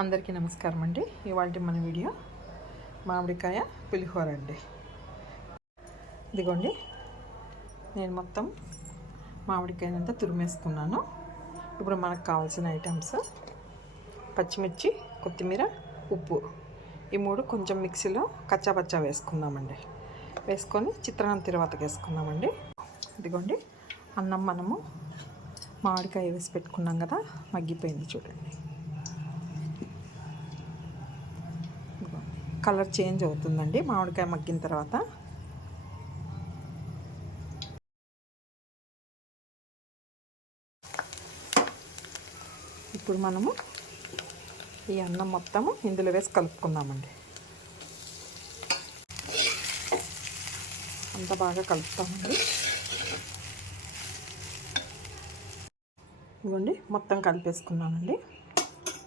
అందరికీ నమస్కారం అండి. ఇవాళ మన వీడియో మామిడికాయ పులిహోర అండి. ఇదిగోండి, నేను మొత్తం మామిడికాయనంతా తురిమేసుకున్నాను. ఇప్పుడు మనకు కావాల్సిన ఐటమ్స్ పచ్చిమిర్చి, కొత్తిమీర, ఉప్పు, ఈ మూడు కొంచెం మిక్సీలో కచ్చాపచ్చా వేసుకుందామండి. వేసుకొని చిత్రాన్నం తిరువాతకు వేసుకుందామండి. ఇదిగోండి, అన్నం మనము మామిడికాయ వేసి పెట్టుకున్నాం కదా, మగ్గిపోయింది చూడండి. కలర్ చేంజ్ అవుతుందండి మామిడికాయ మగ్గిన తర్వాత. ఇప్పుడు మనము ఈ అన్నం మొత్తము ఇందులో వేసి కలుపుకుందామండి. అంత బాగా కలుపుతామండి. ఇవ్వండి, మొత్తం కలిపేసుకున్నామండి.